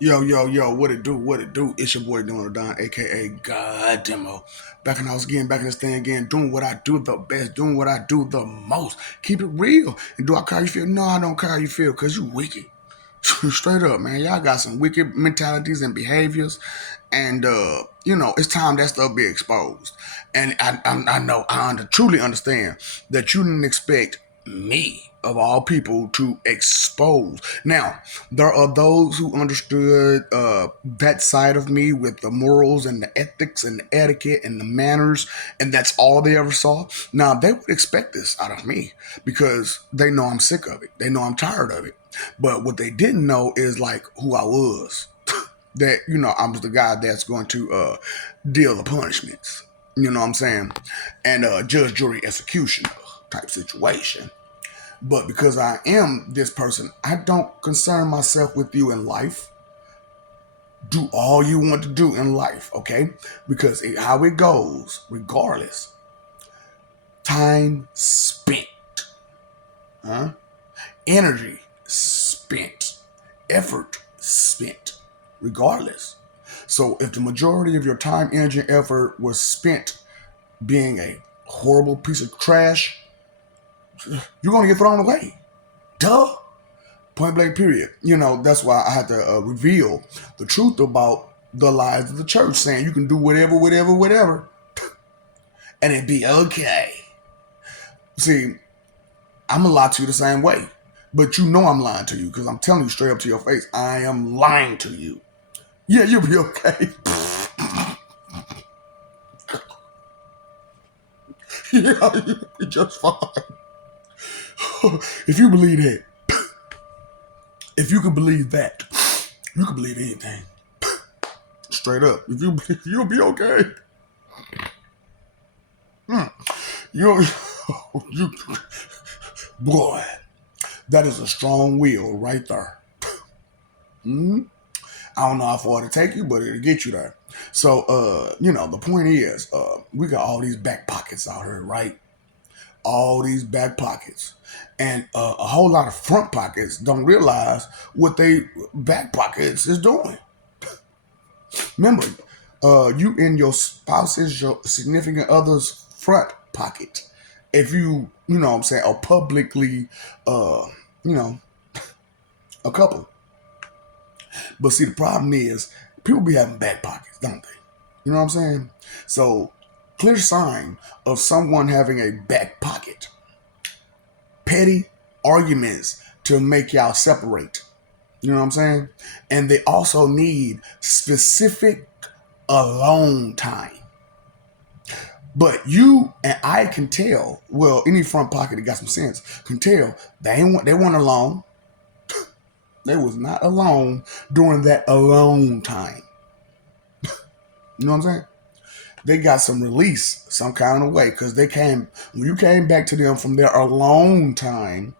Yo, yo, yo, what it do? What it do? It's your boy Donald Don, aka God Demo. Back in the house again, back in this thing again, doing what I do the best, doing what I do the most. Keep it real. And do I care how you feel? No, I don't care how you feel, because you wicked. Straight up, man. Y'all got some wicked mentalities and behaviors. And it's time that stuff be exposed. And I know truly understand that you didn't expect me of all people to expose. Now, there are those who understood that side of me with the morals and the ethics and the etiquette and the manners, and that's all they ever saw. Now, they would expect this out of me because they know I'm sick of it. They know I'm tired of it. But what they didn't know is like who I was. That, I was the guy that's going to deal the punishments. You know what I'm saying? And judge, jury, executioner type situation. But because I am this person, I don't concern myself with you in life. Do all you want to do in life, okay? Because how it goes, regardless, time spent, huh? Energy spent, effort spent, regardless. So if the majority of your time, energy, and effort was spent being a horrible piece of trash, you're going to get thrown away. Duh. Point blank, period. That's why I had to reveal the truth about the lies of the church, saying you can do whatever, whatever, whatever, and it'd be okay. See, I'm going to lie to you the same way, but you know I'm lying to you because I'm telling you straight up to your face, I am lying to you. Yeah, you'll be okay. Yeah, you'll be just fine. If you believe that, if you can believe that, you can believe anything. Straight up. If you believe, you'll be okay. You, you, boy, that is a strong will right there. I don't know how far to take you, but it'll get you there. So, the point is, we got all these back pockets out here, right? All these back pockets. And a whole lot of front pockets don't realize what they back pockets is doing. Remember, you in your spouse's, your significant other's front pocket. If you know what I'm saying, are publicly, you know, a couple. But see, the problem is, people be having back pockets, don't they? You know what I'm saying? So, clear sign of someone having a back pocket. Petty arguments to make y'all separate. You know what I'm saying? And they also need specific alone time. But you and I can tell, well, any front pocket that got some sense can tell they weren't alone. They was not alone during that alone time. You know what I'm saying? They got some release some kind of way because when you came back to them from their alone time,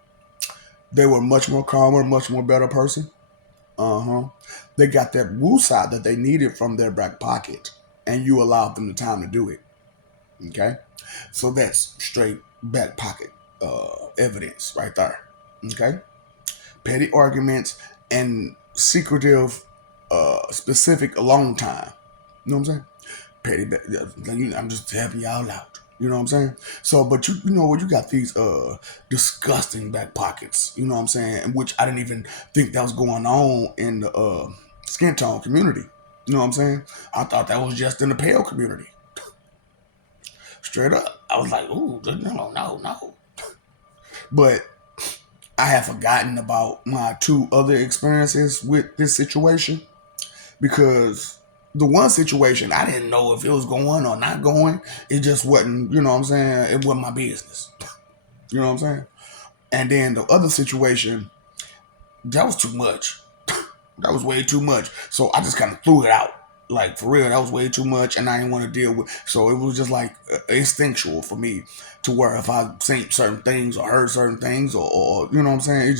they were much more calmer, much more better person. Uh-huh. They got that woo side that they needed from their back pocket, and you allowed them the time to do it. Okay? So that's straight back pocket evidence right there. Okay? Petty arguments and secretive, specific alone time. You know what I'm saying? I'm just helping y'all out. You know what I'm saying? So, but you know what? You got these disgusting back pockets. You know what I'm saying? Which I didn't even think that was going on in the skin tone community. You know what I'm saying? I thought that was just in the pale community. Straight up, I was like, ooh, no, no, no. But I have forgotten about my two other experiences with this situation because the one situation I didn't know if it was going or not going. It just wasn't, you know what I'm saying? It wasn't my business. You know what I'm saying? And then the other situation, that was too much. That was way too much. So I just kind of threw it out. Like, for real, that was way too much, and I didn't want to deal with. So it was just like instinctual for me to where if I seen certain things or heard certain things, or you know what I'm saying,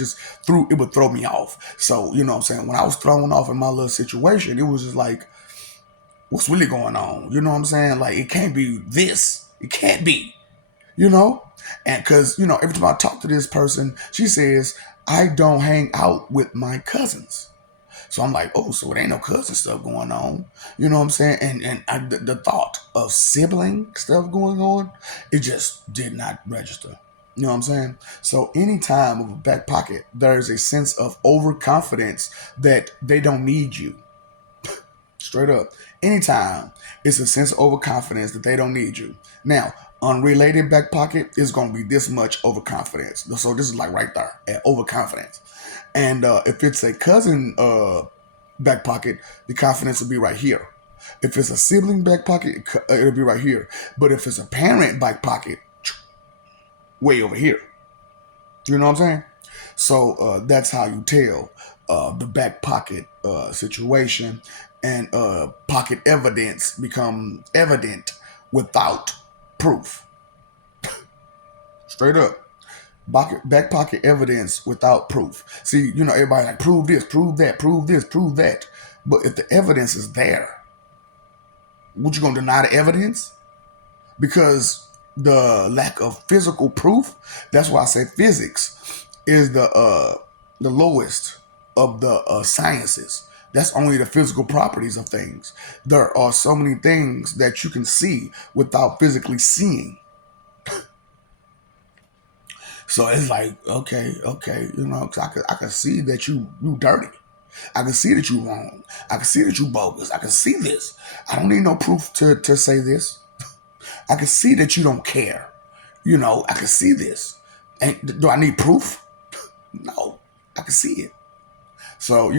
it would throw me off. So you know what I'm saying, when I was thrown off in my little situation, it was just like, what's really going on? You know what I'm saying? Like, it can't be this. It can't be. You know, and because every time I talk to this person, she says I don't hang out with my cousins. So I'm like, oh, so it ain't no cousin stuff going on. You know what I'm saying? And the thought of sibling stuff going on, it just did not register. You know what I'm saying? So anytime with a back pocket, there's a sense of overconfidence that they don't need you. Straight up. Anytime it's a sense of overconfidence that they don't need you. Now, unrelated back pocket is going to be this much overconfidence. So this is like right there at overconfidence. And if it's a cousin back pocket, the confidence will be right here. If it's a sibling back pocket, it'll be right here. But if it's a parent back pocket, way over here. You know what I'm saying? So that's how you tell the back pocket situation, and pocket evidence become evident without proof. Straight up. Back pocket evidence without proof. See, everybody like prove this, prove that, prove this, prove that. But if the evidence is there, what you gonna deny the evidence? Because the lack of physical proof. That's why I say physics is the lowest of the sciences. That's only the physical properties of things. There are so many things that you can see without physically seeing. So it's like, okay, 'cause I could see that you dirty. I can see that you wrong. I can see that you bogus. I can see this. I don't need no proof to say this. I can see that you don't care. I can see this. And do I need proof? No, I can see it. So,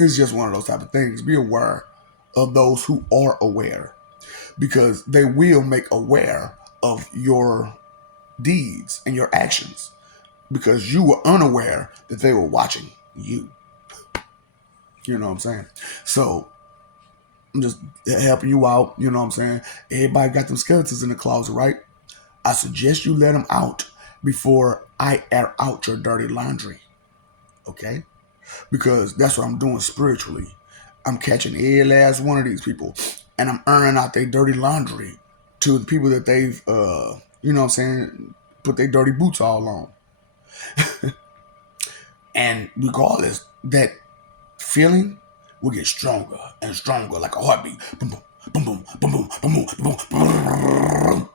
it's just one of those type of things. Be aware of those who are aware, because they will make aware of your deeds and your actions, because you were unaware that they were watching you. You know what I'm saying? So I'm just helping you out. You know what I'm saying? Everybody got them skeletons in the closet, right? I suggest you let them out before I air out your dirty laundry. Okay? Because that's what I'm doing spiritually. I'm catching every last one of these people, and I'm airing out their dirty laundry to the people that they've, you know what I'm saying, put their dirty boots all on. And regardless, that feeling will get stronger and stronger, like a heartbeat. Boom, boom, boom, boom, boom, boom, boom, boom, boom.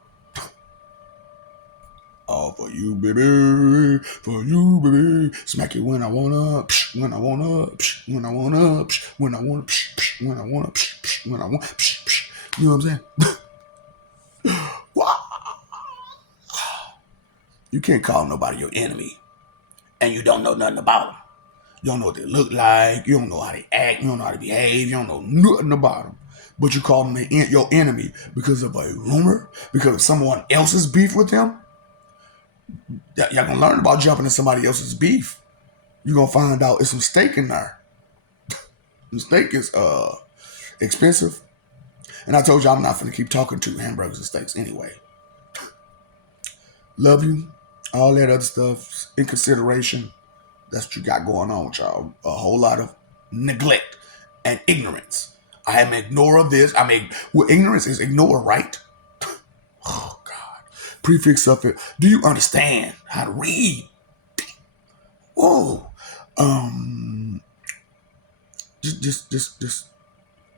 All for you, baby. For you, baby. Smack it when I wanna, psh, when I wanna, psh, when I wanna, psh, when I wanna, psh, psh, when I wanna, psh, psh, when I want, psh, psh. You know what I'm saying? Wow. You can't call nobody your enemy, and you don't know nothing about them. You don't know what they look like. You don't know how they act. You don't know how to behave. You don't know nothing about them. But you call them your enemy because of a rumor, because of someone else's beef with them. Y'all gonna learn about jumping in somebody else's beef. You're gonna find out it's some steak in there. The steak is expensive. And I told you I'm not gonna keep talking to hamburgers and steaks anyway. Love you. All that other stuff in consideration. That's what you got going on with y'all. A whole lot of neglect and ignorance. I am ignorer this. Ignorance is ignore, right? Oh God. Prefix suffix. Do you understand how to read? Whoa. Just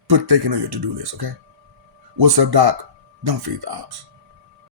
put thinking on your to-do list, okay? What's up, Doc? Don't feed the ops.